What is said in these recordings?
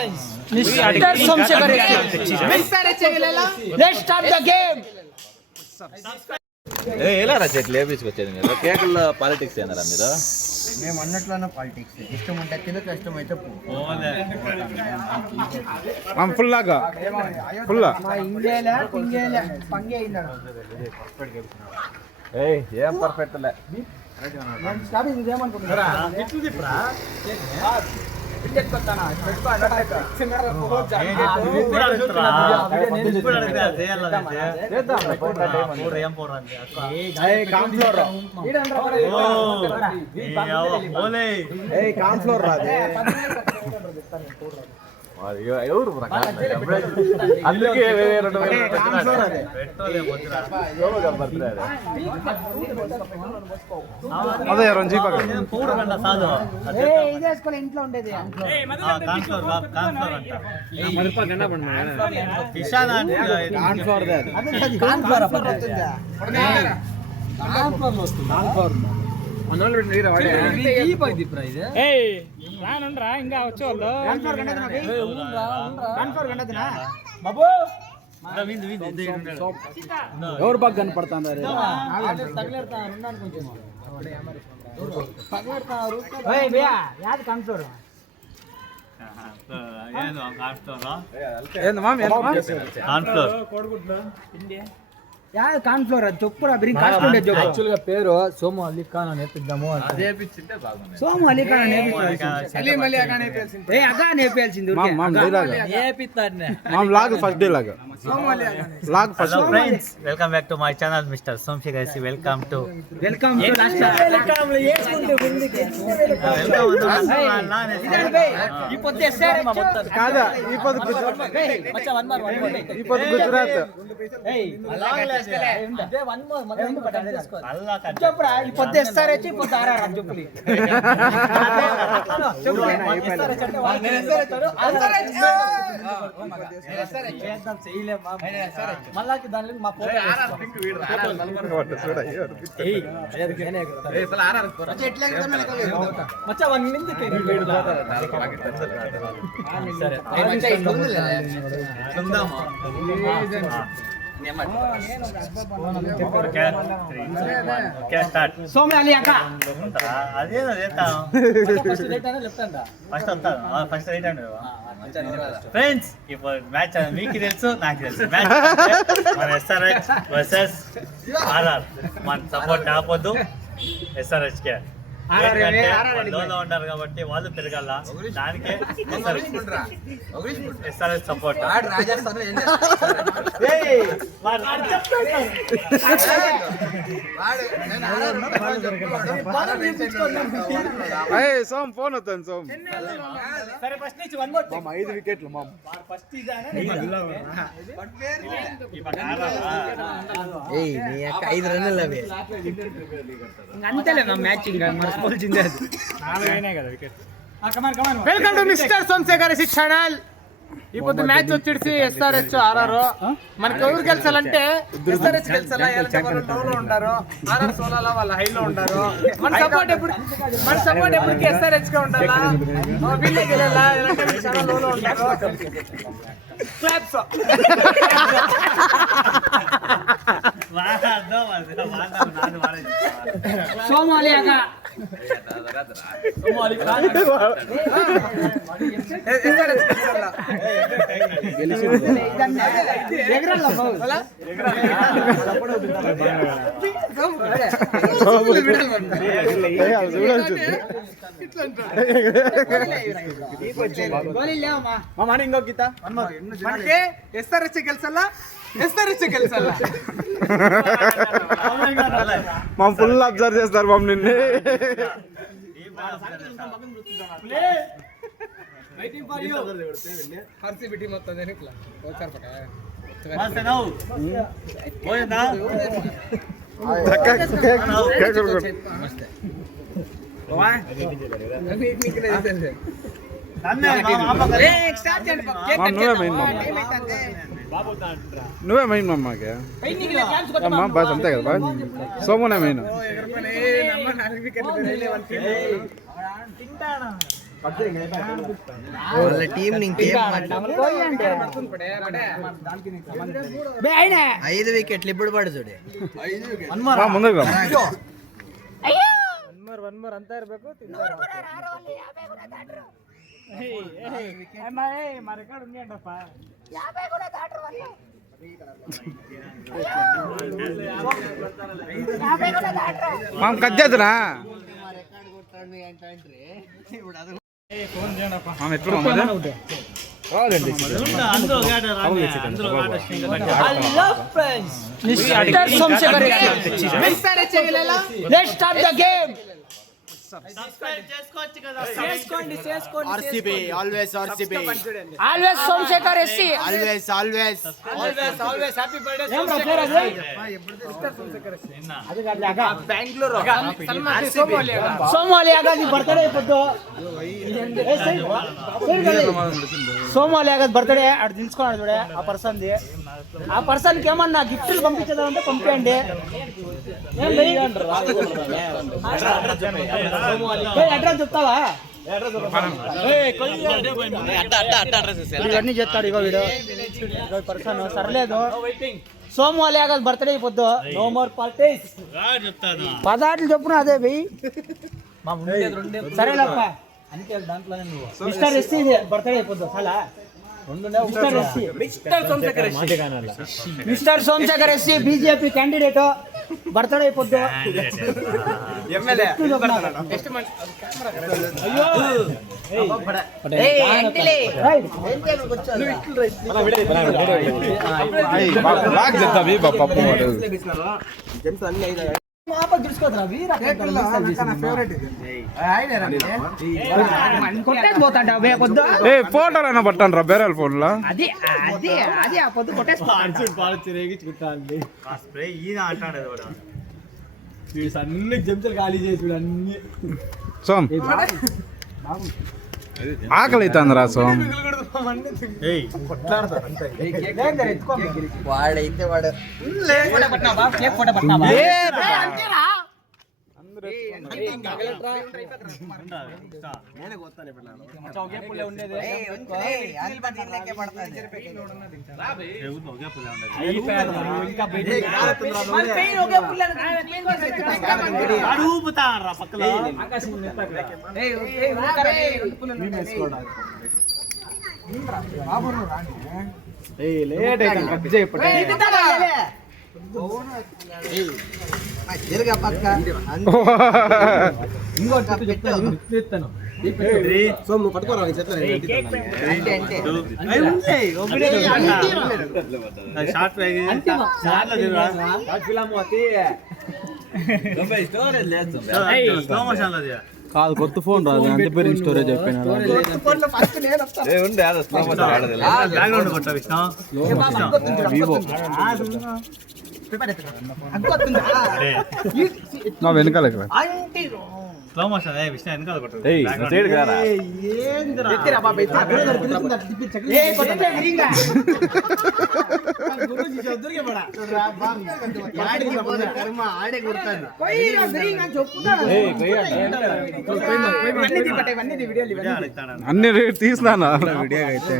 Mr. Somsekhar. Let's start the game. ఎలా రా చెట్లు వేపించుకొచ్చేది మీరు కేకుల్లో పాలిటిక్స్ ఏనారా మీరు మేము అన్నట్లోనే పాలిటిక్స్ ఇష్టం ఉంటే తినక ఇష్టం అయితే ఫుల్లాగా ఏం పర్ఫెక్ట్ లే ఎవరు అందుకే అదే రంజీ ఇంట్లో ఉండేది రానుండ్రా ఇంకా వచ్చేవాళ్ళు ఎవరు బాగా కనపడుతున్నారు కాన్ఫ్లోర్ అది చెప్పురా యాక్చువల్ గా పేరు సోము అలీ ఖాన్ నేర్పిద్దాము సోము అలీ ఖాన్ నేర్పించాల్సింది ఫస్ట్ డే లాగా welcome back to my channel mister Somashekar. Welcome to కాదా ఈ పొద్దు గుజరాత్ చెప్పురా ఈ పొద్దు ఎస్ఆర్హెచ్ ఈ పొద్దు ఆర్ఆర్ అని చెప్పులి మళ్ళాకి దాని మా మచ్చా వన్ సోమయాలి అక్క ఫ్రెండ్స్ ఇప్పుడు మ్యాచ్ మీకు తెలుసు నాకు తెలుసు మ్యాచ్ మన ఎస్ఆర్హెచ్ వర్సెస్ ఆర్ఆర్ మన సపోర్ట్ ఆపొద్దు ఎస్ఆర్హెచ్ కే లోలో ఉంటారు కాబట్టి వాళ్ళు పెరగాల దానికే ఎస్ఆర్హెచ్ సపోర్ట్ సోమ్ ఫోన్ వస్తాను సోమ్ సరే ఫస్ట్ నుంచి 5 వికెట్లు మా ఫస్ట్ ఐదు రన్నులు అవి అంతేలే నా మ్యాచ్ ఇంకా మర్చిపోల్సిందే welcome to mister Somashekar channel. ఇప్పుడు మ్యాచ్ వచ్చేసి ఎస్ఆర్హెచ్ ఆర్ఆర్. మనకి ఎవరు గెలిచాలంటే ఎస్ఆర్హెచ్ గెలిచాలా లోలో ఉంటారు, ఆర్ఆర్ సోలాలో వాళ్ళ హైలో ఉంటారు. మన సపోర్ట్ ఎప్పటికీ ఎస్ఆర్హెచ్ గా ఉండాలా, వీళ్ళే గెలాలా ఎలాంటి చాలా లోలో ఉంటారు. క్లాప్స్ సోమాలియాగా ఇంకో గీత మనకి ఎస్ఆర్హెచ్ గెలిచాలా, ఎస్ఆర్హెచ్ గెలిచాలా. మా ఫుల్ అబ్జర్వ్ చేస్తారు మమ్మల్ని. నువ్వే మెయిన్ మమ్మకి అమ్మా బాస్ అంతే కదా బాస్ సోమునే మెయిన్. వాళ్ళ టీం ఇంకేం 5 వికెట్లు ఇప్పుడు పడు చూడే ముందుకు రా. ಅಂತ ಇರಬೇಕು మామ కట్ చేద్దురా మామ ఎట్లా రావాలండి Let's start the game. RCB always RCB Always Somsekhar SC. Always always Always happy birthday Somsekhar Bengaluru సోమాలియాగా బర్త్డే అయిపోద్దు సోమాలియాగా బర్త్డే అటు తెలుసుకున్నాడు చూడే ఆ పర్సన్కి ఏమన్నా గిఫ్ట్లు పంపించేదామంటే పంపేయండి అడ్రస్ చెప్తావా ఇవన్నీ చెప్తాడు ఇగో వీడు పర్సన్ సర్లేదు సోమవాలియాగా బర్త్డే అయిపోద్దు నో మోర్ పాలిటిక్స్ పదార్లు చెప్పున అదే వెయ్యి సరేనప్ప మిస్టర్ ఎస్సీ బర్త్డే అయిపోద్దు చాలా mister Somashekar SC BJP candidate birthday అయిపోద్దు ఫోటోలైనా పట్టాను రా బేరాల ఫోన్లో అది అది అది ఆ పొద్దు కొట్టేసి అన్ని జంతులు ఖాళీ చేసి అన్ని సోమ్ ఆకలి అవుతుంది రా సోమ్ వాడైతే వాడు కాదు కొత్త ఫోన్ రాదు అంత పేరు స్టోరేజ్ అయిపోయినా నా వెనకాల స్లో మోషన్ విషయం వెనకాల కొట్టదు అన్ని తీసినా వీడియో అయితే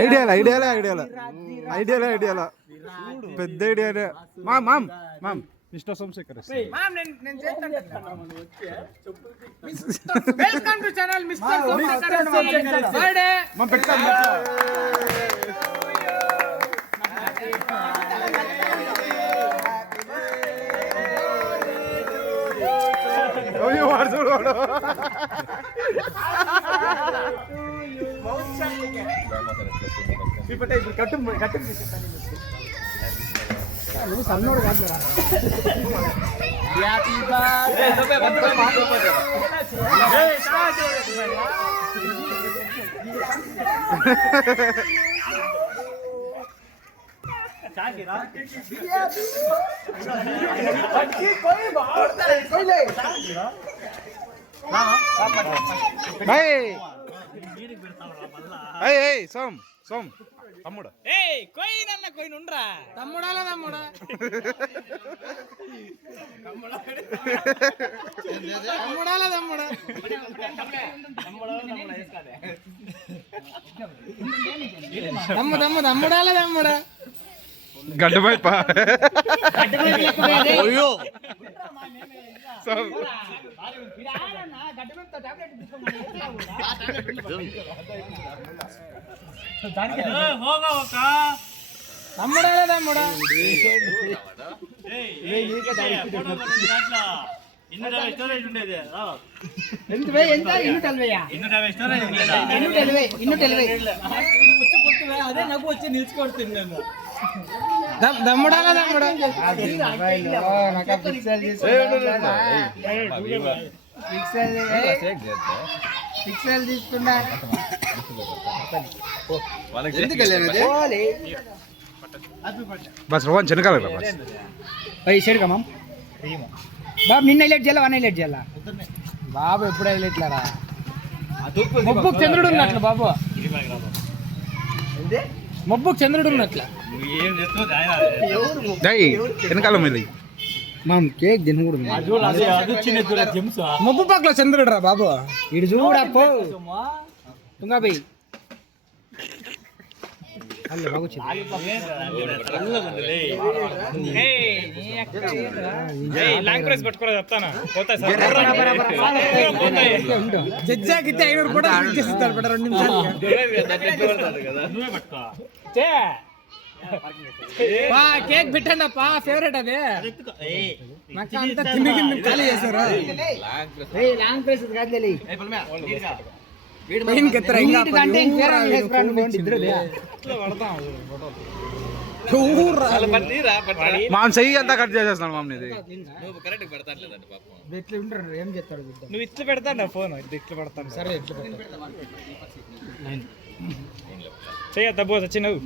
ఐడియాలా ఐడియాలా ఐడియాలా ఐడియాలా ఐడియాలా పెద్ద ఐడియాలే మామ్ mister Somashekar welcome to channel mister Somashekar birthday సన్నోడు కాదు సోమ్ సోమ్ తమ్ముడు తమ్ముడాలా తమ్ముడా తమ్ముడాలా తమ్ముడా తమ్ముడాలా తమ్ముడా గడ్డపై పా సోమ్ తమ్ముడాలా తమ్ముడా స్టోరేజ్ ఉండేది తమ్ముడాలా తమ్ముడా పిక్సెల్ తీసుకున్నా బస్ రోహన్ చెనకాల బస్ బాబు నిన్న హైలైట్ చేయాలా వన్ హైలైట్ చేయాలా బాబు ఎప్పుడు హైలైట్లారా మబ్బుకు చంద్రుడు ఉన్నట్లు బాబు మబ్బుకు చంద్రుడు ఉన్నట్ల జై వెనకాల మీద మామ్ కేక్ తిన కూడా మబ్బు పక్కల చంద్రుడు రా బాబు ఇటు చూడప్పో తుంగా పోయి జడ్జాకితే 500 కూడా చేస్తారు 2 నిమిషాలు కేక్ పెట్టండి అప్ప ఫేవరెట్ అదే నాకు అంతా తిండి కింద ఖాళీ చేశారు లాంగ్ ప్రెస్ కాదులే మామ చెయ్యి అంతా కట్ చేసేస్తున్నాడు మామ ఇది ఏం చెప్తాడు నువ్వు ఇట్లు పెడతాను ఫోన్ ఇట్లు పెడతాను సరే ఇట్లు పెడతాను చెయ్యద్దా బోస చిన్నవు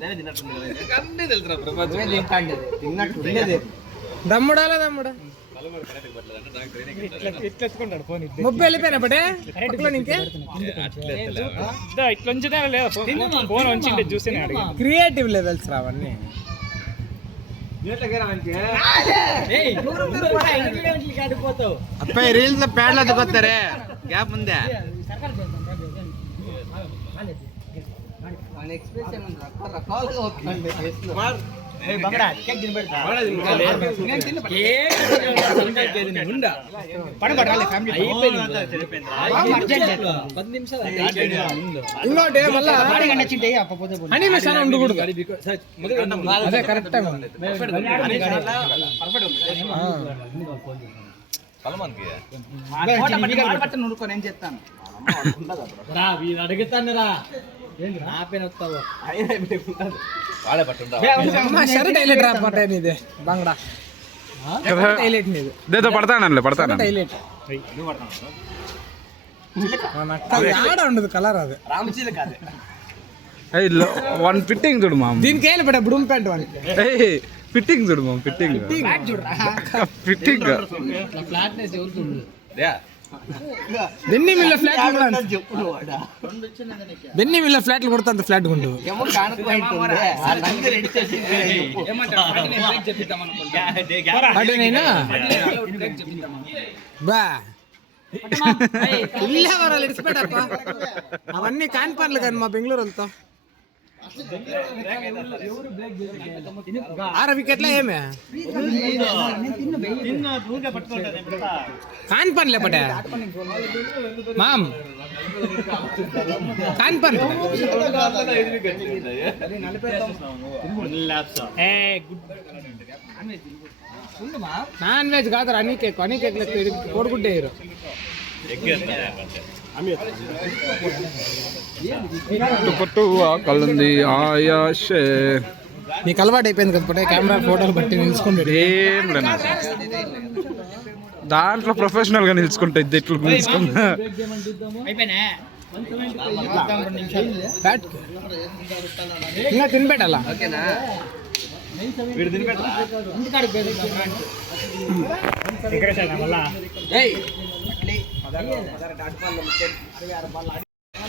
దమ్ముడాలా తమ్ముడా ఇట్లా ఎత్తుకుంటాడు ఫోన్ ముప్పై వెళ్ళిపోయినా బటే ఇంకే ఇట్లా ఉంచినా లేదా ఫోన్ ఉంచిండే చూసి క్రియేటివ్ లెవెల్స్ రావన్నీ అబ్బాయి రీల్స్ ప్యాడ్లు అతుకొస్తారే గ్యాప్ ఉందా ఇంకోటి మళ్ళా అనిమేషన్ ఉండకూడదు అదే కరెక్ట్ నేను చెప్తాను అడుగుతాను రా షర్ట్ హైలైట్ రా పట్ట నీదే బంగడా హైలైట్ నీది దేదో పడతానండి పడతాను హైలైట్ ఆడ ఉండదు కలర్ అది వన్ ఫిట్టింగ్ చూడు మామ దీనికి వెళ్ళి పెట్ట బ్రూమ్ ప్యాంట్ వాడి ఫిట్టింగ్ చూడు మామ ఫిట్టింగ్ ఫిట్టింగ్ బెన్నీ మిల్ల ఫ్లాట్ బెన్నీ మిల్ల ఫ్లాట్లు కొడతా అంత ఫ్లాట్ ఉండు అదేనైనా బా ఇల్లే వరాలు ఇడిచిపెట్టప్ప అవన్నీ కాని పనులు కానీ మా బెంగళూరు వెళ్తాం 6 వికెట్ల ఏమే కాని పనులే పటే మామ్ కాని పని నాన్ వెజ్ కాదు అన్ని కేక్ కోడుకుంటే కలుంది ఆయాషే నీకు అలవాటు అయిపోయింది కదా కెమెరా ఫోటోలు బట్టి నిలుచుకుంటాడు ఏం లేదు దాంట్లో ప్రొఫెషనల్ గా నిలుచుకుంటా ఇట్లా నిలుచుకుంటా ఇంకా తినిపెట్టాలా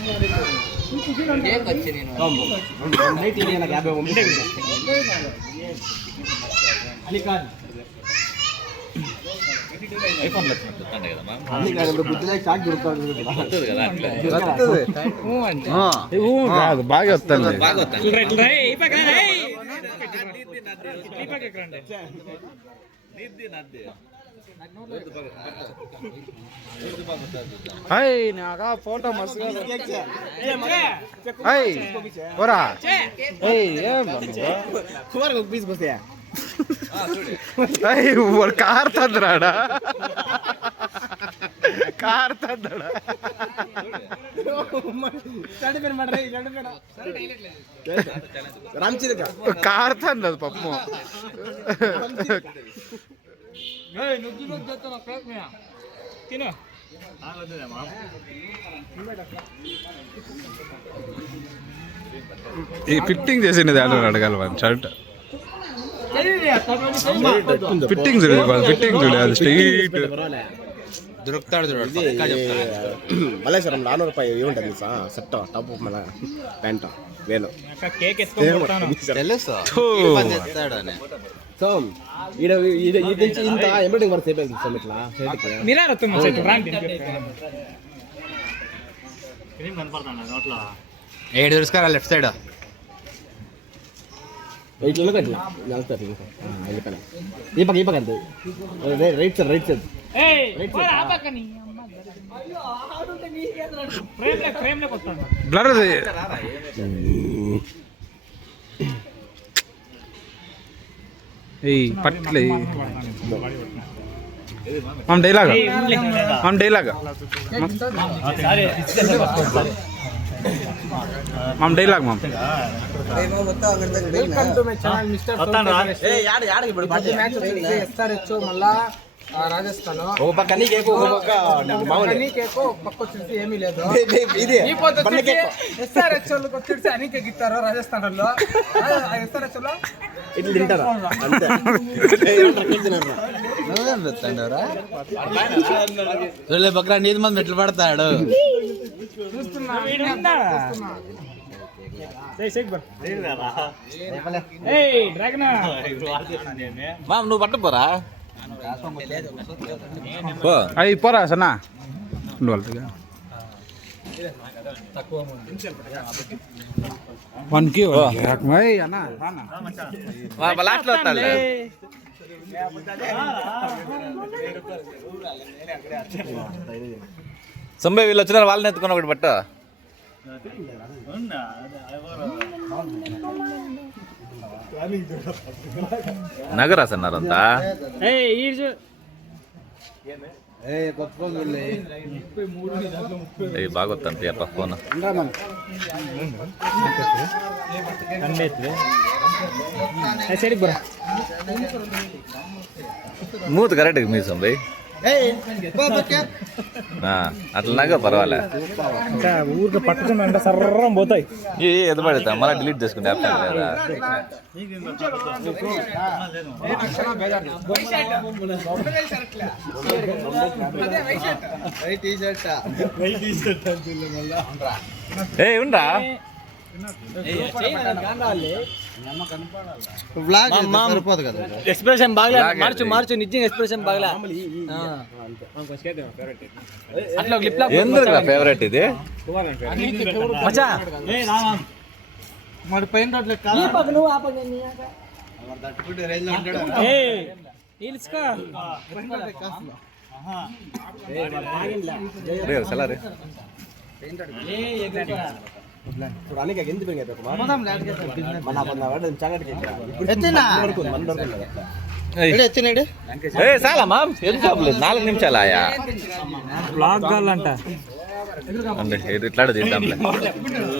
కేక్ వచ్చి నేను ఐఫోన్లో వచ్చినట్టు కదా వస్తుంది కదా అట్లా కాదు బాగా వస్తాను బాగా వస్తాను హాయ్ నాగా ఫోటో మస్తు హాయ్ ఓరా ఏం వాడు కార్ తందరాడా కార్ తందడా కార్ తందదు పప్పు ఈ ఫిట్టింగ్ చేసింది అడగాలి వాడిని షర్ట్ ఫిట్టింగ్ చూడు ఫిట్టింగ్ చూడు అది స్ట్రైట్ దొరుకుతాడు చూడండి మల్లేశ్వరం 400 రూపాయలు ఏముంటుంది సెట్ టాప్ మన ప్యాంట్ వేలు తెలుసు సో ఇంత ఎంబ్రాయిడింగ్ వర్క్ అయిపోయింది సార్ ఇట్లా నోట్లో 7 దొరుకుతారా లెఫ్ట్ సైడ్ ఇట్లా కట్లా వెళ్ళిపోయినా ఈ పక్క అంతే right side right side blur పట్లే మనం డైలాగా మనం డైలాగ్ మామ్ welcome to my channel mister SRH మళ్ళా రాజస్థాన్ ఓ పక్క నీ కేకు ఓ పక్క మామూలు కేకు పక్క వచ్చేసి ఏమీ లేదు ఇది ఈ పొద్దు వచ్చేసి SRH వాళ్ళకి వచ్చేసి అనికే గిట్టారు రాజస్థాన్ లో SRH లో ఇట్లా తింటారా అంతే బక్రా నీది మంది ఎట్లా పడతాడు మా నువ్వు పట్టపోరా అవి పోరా సన్నా వాళ్ళకి 1K అన్న లాస్ట్ లో వస్తాలే సొంబై వీళ్ళు వచ్చినారు వాళ్ళని ఎత్తుకొని ఒకటి పట్టు నగరాస్ అన్నారంతా బాగా వస్తాను అప్ప ఫోన్ మూత కరెక్ట్ మీ సొంబై అట్లా నాగా పర్వాలే ఊరికి పట్టుకున్నా సర్రం పోతాయి ఎదు పడతా మళ్ళీ డిలీట్ చేసుకుంటే ఆప్షన్ లేదా ఏ ఉండా ఎక్స్ప్రెషన్ బాగా మార్చు నిజంగా ఎక్స్ప్రెషన్ బాగా అట్లా లిప్ లాక్ ఎందుకు ఫేవరెట్ ఇది మచ్చా మరి పైన రోడ్లే కాదు ఈ పక్క నువ్వు ఆ పక్క నీ ఏయ్ ఇల్స్కా రే సలారే పురానికి ఎంత పెరిగాయి మొత్తం లాట్ చేస్తా మన వాడు చాగట్ కేక ఇప్పుడు ఎత్తనా మన దొరకలేదు ఎత్తనాడు ఏ చాలా మామ్ ఎంత చాపలేదు 4 నిమిషాలు ఆయా బ్లాక్ గాలంట అంటే ఇట్లాడు తీద్దాంలే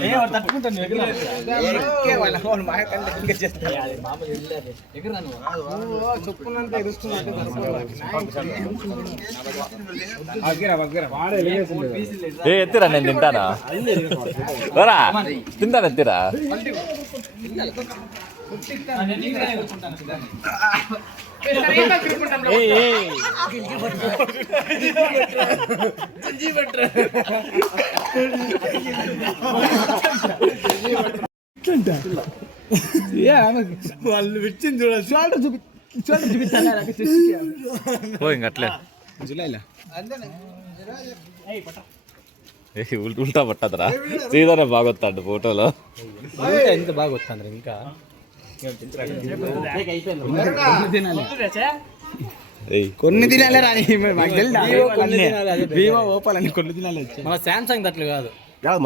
ఏ వాడు తట్టుకుంటాను ఎక్కే వాళ్ళ ఫోన్ మా కళ్ళ ఇంకా చేస్తా ఎగరను చెప్పునంత ఎరుస్తున్నట్టు ఏ ఎత్తిరా నేను తింటానా రా తింటాను ఎత్తిరా వాళ్ళు విచ్చింది చూడాలి షోల్డర్ చూపిస్తాను ఓ ఇంకట్లే జూలైలో ఉల్టా పట్టదురా సీదానే బాగొస్తాడు ఫోటోలో. ఎంత బాగా వస్తుంది ఇంకా కొన్ని దినాలే రాని మాకు తెలుసు వివో ఓపల్ అని కొన్ని దినాలు వచ్చాయి. మన శాంసంగ్ అట్లు కాదు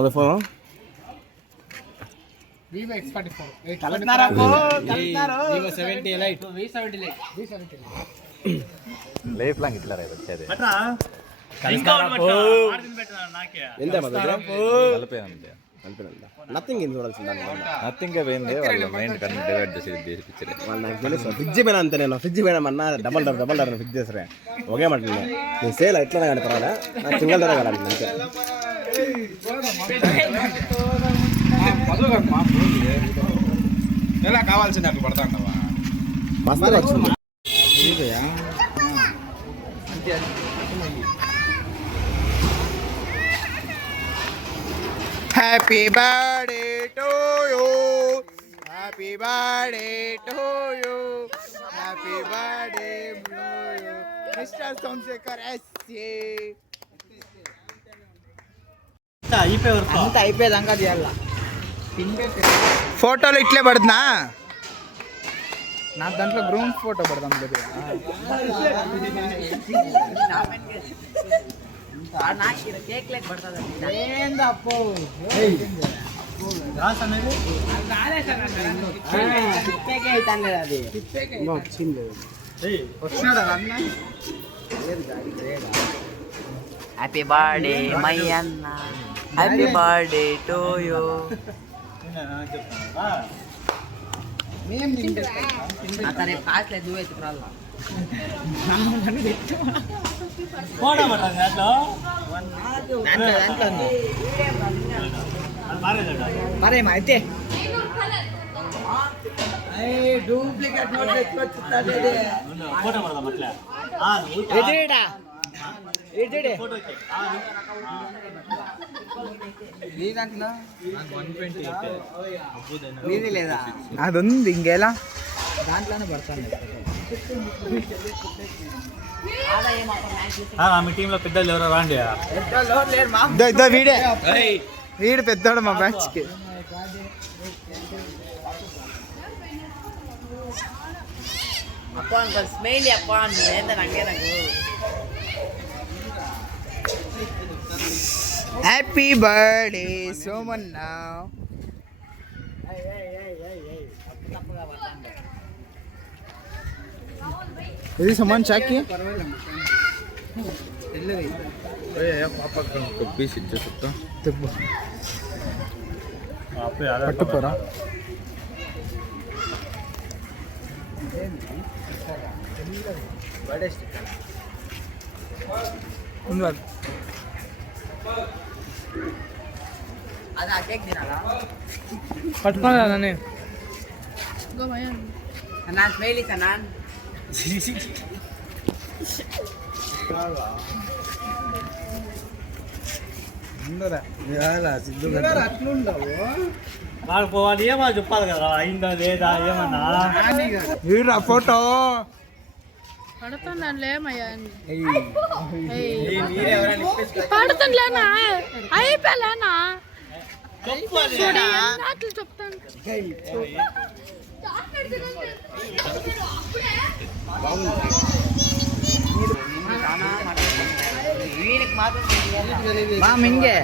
మొదటి phone Vivo X44. Vivo 70 light life long ఇట్లా రా వచ్చేది ఎంత కలిపే అంతే. నథింగ్ ఏం చూడాల్సింది నథింగ్ పోయింది వాళ్ళ మైండ్ కన్నా డివైడ్ చేసి పిక్చర్. వాళ్ళు నాకు తెలుసు ఫ్రిడ్జ్ పైన అంతే నేను ఫ్రిడ్జ్ పైన అన్న డబల్ డర్ ఫ్రిడ్జ్ చేసరా ఒకే మాట నేను సేల్ ఎట్లా కానీ పర్వాలే నాకు సింగల్ ధర కడాలి అంతే. ఎలా కావాల్సింది అట్లా పడతా ఉండవా మస్తు వచ్చింది. Happy birthday to you happy birthday to you happy birthday to you mister Somashekar ఎస్ఏ అంతా అయిపోయేదాకా చేయాల. ఫోటోలు ఇట్లే పడుతున్నా నాకు దాంట్లో గ్రూమ్ ఫోటో పడదాం దగ్గర హ్యాపీ బర్త్డే మై అన్న హ్యాపీ బర్త్డే టు యూ అతనే కాస్ట్లే దూవేసి రాళ్ళ మరే అయితే డూప్లికేట్ నోట్ తెచ్చుకొచ్చుతాడు నీది లేదా అది ఉంది ఇంకెలా దాంట్లోనే పడతాను. మీ టీంలో పెద్దలు ఎవరో రాండి. ఇదో వీడే వీడు పెద్దోడు మా బ్యాచ్ కి. అప్ప అంకల్ స్మైల్ అప్ప ఏంద నంగే నాకు హ్యాపీ బర్త్డే సోమన్న. ఇది సమాన్ చాకి పీస్ ఇచ్చేస్తా పట్టుకోరా అది ఆ కేక్ తినాలా పట్టుకోదా నేను నాన్ స్మైల్ ఇస్తా నాన్ వాళ్ళు పోవాలి ఏమో చెప్పాలి కదా అయిందా లేదా ఏమన్నా. వీడు ఫోటో పడుతుండలేమయ్యా పడుతుండలేనా అయిపోలేనా చూడు అట్లా చెప్తాను వీనికి మాత్రం మా మింగే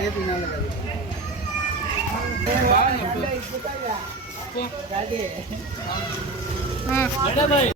ఆ.